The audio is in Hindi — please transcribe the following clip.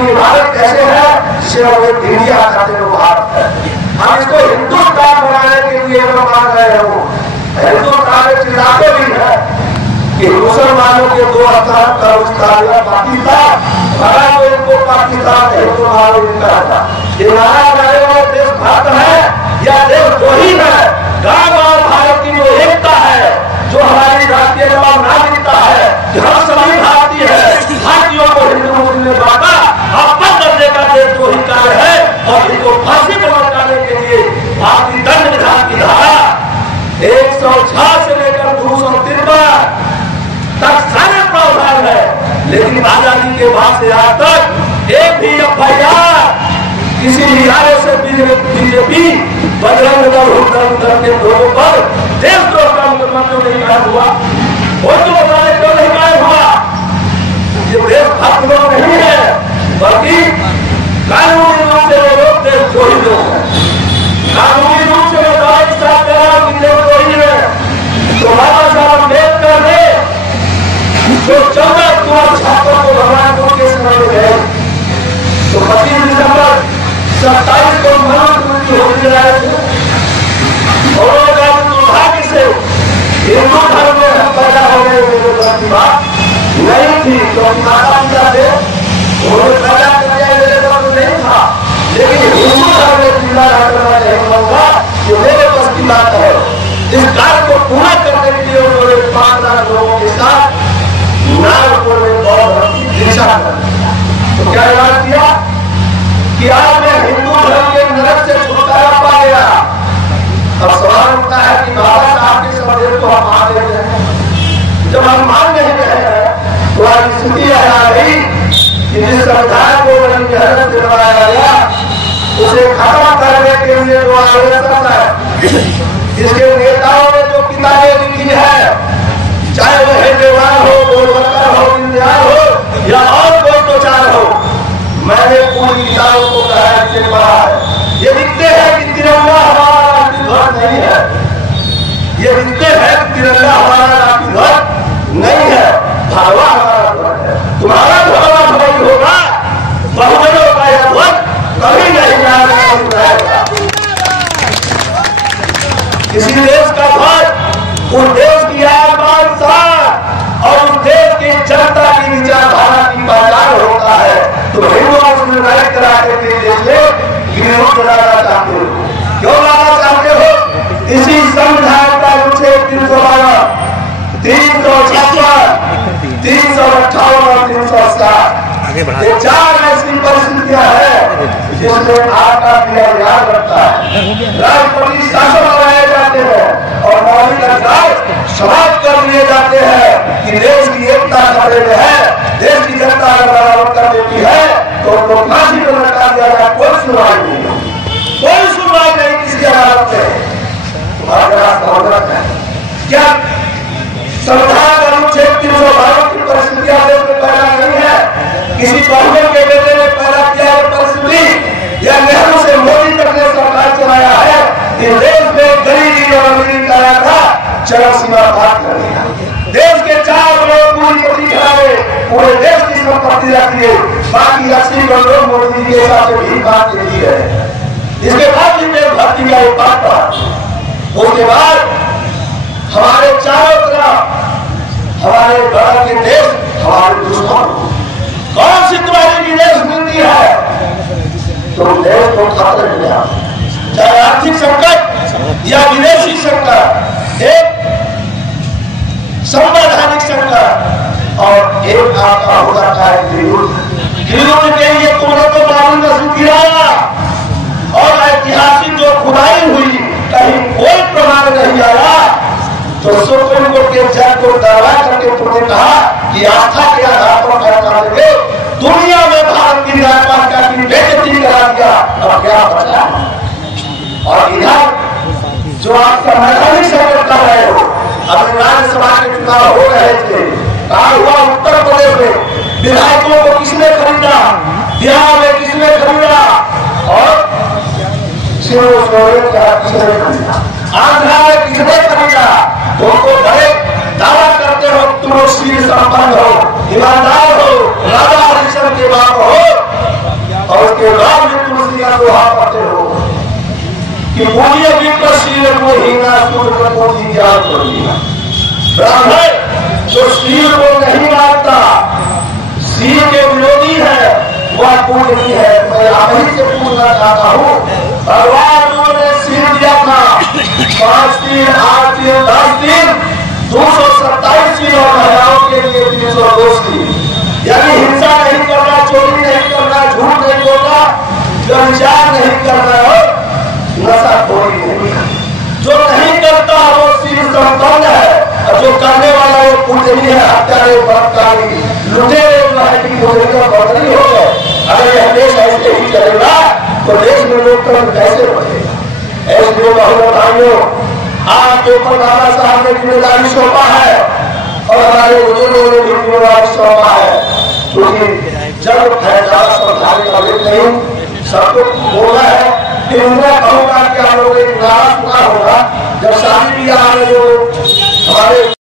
लेकिन भारत कैसे है जिसे हम एक इंडिया कहते हैं, भारत है। हम इसको हिंदुस्तान बनाने के लिए मान रहे हो। हिंदुस्तान में चिल्लाते भी है कि मुसलमानों के 2 स्थान का उसका पाकिस्तान भरा, तो इनको पाकिस्तान है तो मालूम नहीं था। ये नारा लगाने वाला देश भारत है या देश दो ही है। गांव और भारत की जो एकता है, जो हमारी राष्ट्रीय नागरिकता है, हम सभी भारतीय है। भारतीयों को हिंदू मुस्लिम ने बांटा, आपस दर्जे का देश दो ही कार्य है। और इनको फांसी पर लटकाने के लिए भारतीय दंड विधान की धारा 106 से लेकर 253 तक सारे प्रावधान है। लेकिन आजादी के बाद से आज तक एक भी FIR किसी भी इशारे से बीजेपी बजरंग दल के लोगों पर देशद्रोह का मुकदमा क्यों नहीं कायम हुआ? वो तो बताने क्यों नहीं कायम हुआ? ये देशभक्त लोग नहीं है, बल्कि कानूनी रूप से वो लोग देशद्रोही लोग हैं। कानूनी रूप से वो देशद्रोही है। तो बाबा साहब अम्बेडकर ने जो 14 अक्टूबर छात्रों को भगवान को के समय में गए, तो 25 दिसंबर 27 को मृत्यु होने रहे थे। और दुर्भाग्य से हिंदू धर्म में हम पैदा हो गए, की बात नहीं थी। तो माता पिता थे, उन्होंने पैदा करने नहीं था, लेकिन हिंदू धर्म में जिंदा रहना होगा, ये मेरे बस की बात है। इस कार्य को पूरा करने के लिए उन्होंने 5,000 लोगों के साथ नागपुर में बहुत दिशा कर। तो क्या ऐलान किया कि आज मैं हिंदू धर्म के नरक से छुटकारा पा गया। अब सवाल उठता है कि बाबा साहब के संदेश को हम मान लेते हैं। जब हम मान नहीं रहे हैं तो आज स्थिति आ गई कि जिस संविधान को मेहनत से बनाया गया उसे खत्म करने के लिए जो आवेदन है, इसके नेताओं ने जो किताबें लिखी है, चाहे वह हेडेवाल हो, गोलवत्तर हो, दीनदयाल हो या और कोई दो चार हो, मैंने पूरी किताबों को पढ़ा है। ये लिखते हैं कि तिरंगा हमारा राष्ट्रीय ध्वज नहीं है। ये लिखते हैं कि तिरंगा हमारा राष्ट्रीय ध्वज नहीं है, भगवा हमारा ध्वज है। तुम्हारा भगवा ध्वज होगा, बहुजनों का यह ध्वज कभी नहीं रहेगा। किसी देश का ध्वज उस देश की आत्मान शान और उस देश की जनता की विचारधारा की पहचान होता है। तो हिंदू मुस्लिम लड़ाई कराने के लिए विरोध लाना चाहते हो, क्यों लाना चाहते हो? इसी संविधान का अनुच्छेद 312, 356, 358 और 360 ये 4 ऐसी परिस्थितियां हैं जिसमें आपका याद रखता है। राष्ट्रपति शासन बनाए जाते हैं और मौलिक अधिकार समाप्त कर दिए जाते हैं कि देश की एकता खतरे में है, देश की जनता अगर बराबर कर देती है तो उनको फांसी पर लटका दिया जाए। कोई सुनवाई नहीं, कोई सुनवाई नहीं किसी अदालत में। तुम्हारा राष्ट्र है क्या? संविधान अनुच्छेद 312 की परिस्थितियां देश में पैदा नहीं है। किसी बहुजन के बेटे ने पैदा किया है परिस्थिति, या नेहरू से मोदी तक ने सरकार चलाया है। इस देश में गरीबी और अमीरी का आंकड़ा चरम सीमा पार कर दिया। देश के 4 लोग पूरी पति खिलाए, पूरे देश की संपत्ति रखिए, बाकी 80 लोग मोदी के हिसाब से भी बात देती है। इसके बाद भी देशभक्ति का एक बात था। उसके बाद हमारे चारों तरफ हमारे बगल के देश हमारे दुश्मन, कौन सी तुम्हारी विदेश मिलती है तो देश को खतरे में आ, चाहे आर्थिक संकट या विदेशी संकट, एक संवैधानिक संकट और एक आपका हो जाता है गिरयुद्ध के लिए तुमने तो बाबरी मस्जिद गिराया और ऐतिहासिक जो खुदाई हुई कहीं कोई प्रमाण नहीं आया, तो सुप्रीम कोर्ट के जज को दरबार करके तुमने कहा कि आस्था के आधार पर फैसला देंगे। दुनिया में भारत की न्यायपालिका की बेइज्जती करा दिया, अब क्या बचा? और इधर जो आप संवैधानिक संकट कर रहे हो, अभी राज्यसभा के चुनाव हो रहे थे, कहा हुआ उत्तर प्रदेश में विधायकों को किसने खरीदा, बिहार में किसने खरीदा और किसने खरीदा, आंध्रा में किसने खरीदा? तुमको बड़े दावा करते हो तुम शील संपन्न हो, ईमानदार हो, राजा हरिश्चंद्र के बाप हो, दोहा पढ़ते हो कि पूज्य विप्र शील को हीना सूर्य को ज्ञान कर दिया। ब्राह्मण जो शील को नहीं मानता, शील के विरोधी है, वह पूजनीय है। मैं आप ही से पूछना चाहता हूँ, भगवान ने शील दिया था 5 दिन 8 दिन 10 दिन 227 दिन और महिलाओं के लिए 302 दिन। यानी हिंसा नहीं करना, चोरी नहीं करना, झूठ नहीं बोलना, व्यभिचार नहीं करना और नशा खोरी नहीं। जो नहीं करता वो शील संपन्न है और जो करने वाला वो पूजनीय है। हत्यारे बलात्कारी लुटेरे पूजनीय बदली हो गए। अगर यह देश ऐसे ही चलेगा तो देश में लोकतंत्र कैसे बढ़ेगा। ऐसे भाइयों, आपके ऊपर बाबा साहब ने जिम्मेदारी सौंपा है और हमारे बुजुर्गों ने भी जिम्मेदारी सौंपा है, क्योंकि जब फैसला समझाने का नहीं सबको बोला है कि मैं कहूँगा कि आप लोग एक नारा सुना